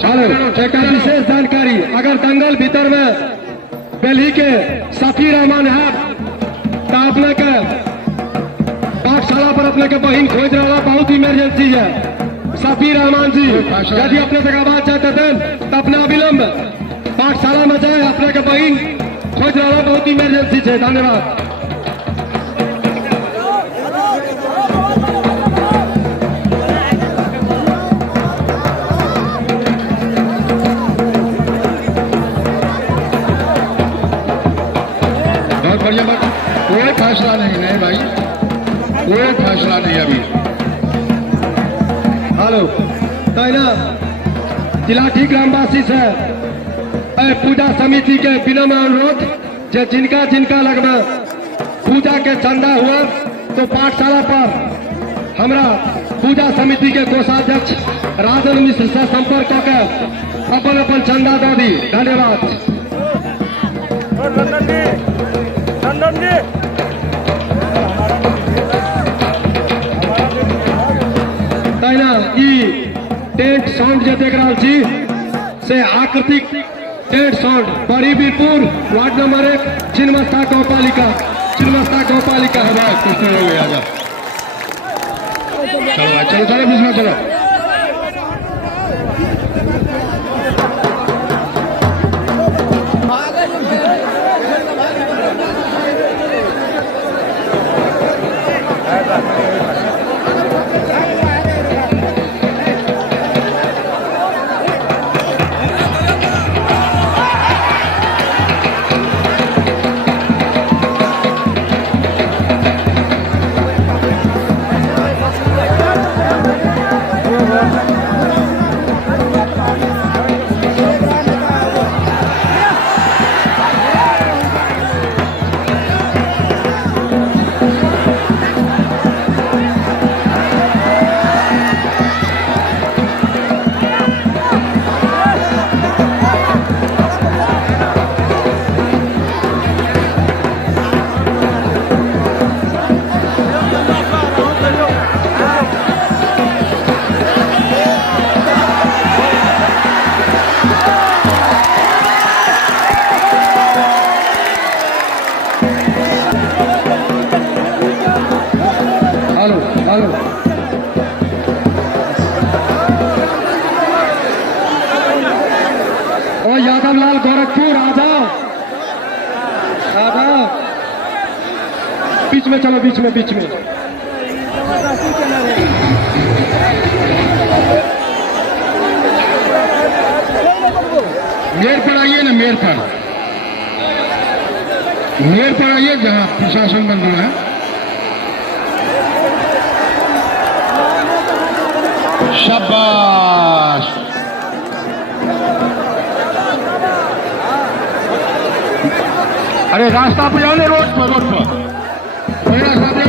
चलो एक विशेष जानकारी, अगर दंगल भीतर में दिल्ली के सफी रहमान है तो अपने के पाठशाला पर अपने के बहन खोज रहा, बहुत इमरजेंसी है। सफी रहमान जी यदि अपने तक बात चाहते थे तो अपने अविलंब पाठशाला में जाए, अपने के बहन खोज रहा, बहुत इमरजेंसी है। धन्यवाद। बढ़िया बात, कोई फैसला नहीं भाई, कोई फैसला नहीं अभी। हेलो तैना जिला ठीक ग्रामवासी से पूजा समिति के विनम्र अनुरोध, जो जिनका जिनका लगभग पूजा के चंदा हुआ तो पाठशाला पर हमरा पूजा समिति के कोषाध्यक्ष राजन मिश्र से संपर्क करके अपन अपन चंदा दो दी। धन्यवाद। तैना टेंट साउंड जो देख रहा छी से आकृतिक टेंट साउंड बड़ी बीरपुर वार्ड नंबर 1 छिन्नमस्ता गौपालिका है। कुछ नहीं हो गया, चलो भाई, चलो चलो बीच में चलो। और यादव लाल गोरखपुर आ जाओ, बीच में चलो, बीच में मेयर पर आइए ना, मेयर पर आइए जहाँ प्रशासन बन रहा है। शाबाश, अरे रास्ता पे जाओ, रोड पर रास्ता पे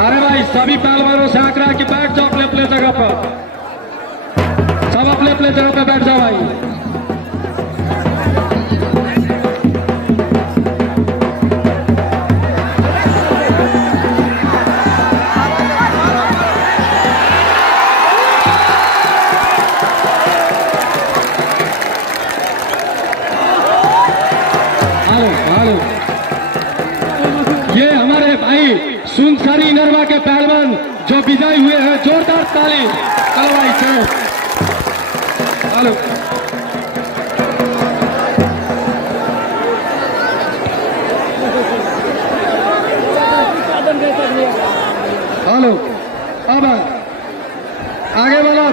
अरे भाई सभी पहलवानों से आग्रह कि बैठ जाओ अपने जगह पर, सब अपने जगह पर बैठ जाओ भाई। ये हमारे भाई सुनसरी नरवा के पहलवान जो विजयी हुए हैं, जोरदार ताली। चलो भाई चलो, हेलो हेलो, अब आगे वाला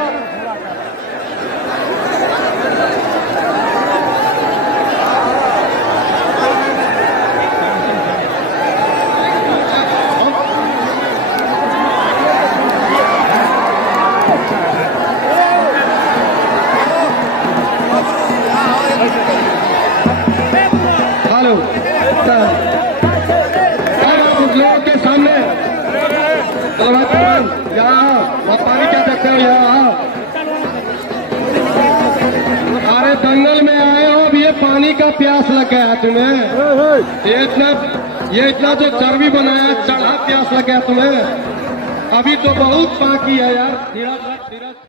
बात है। अब आप उस लोगों के सामने यहाँ आप पानी क्या देखते हो यहाँ। अरे दंगल में आए हो, अब ये पानी का प्यास लग गया तुम्हें। ये इतना जो चर्बी बनाया चढ़ा प्यास लग गया तुम्हें। अभी तो बहुत बाकी है यार। धीरज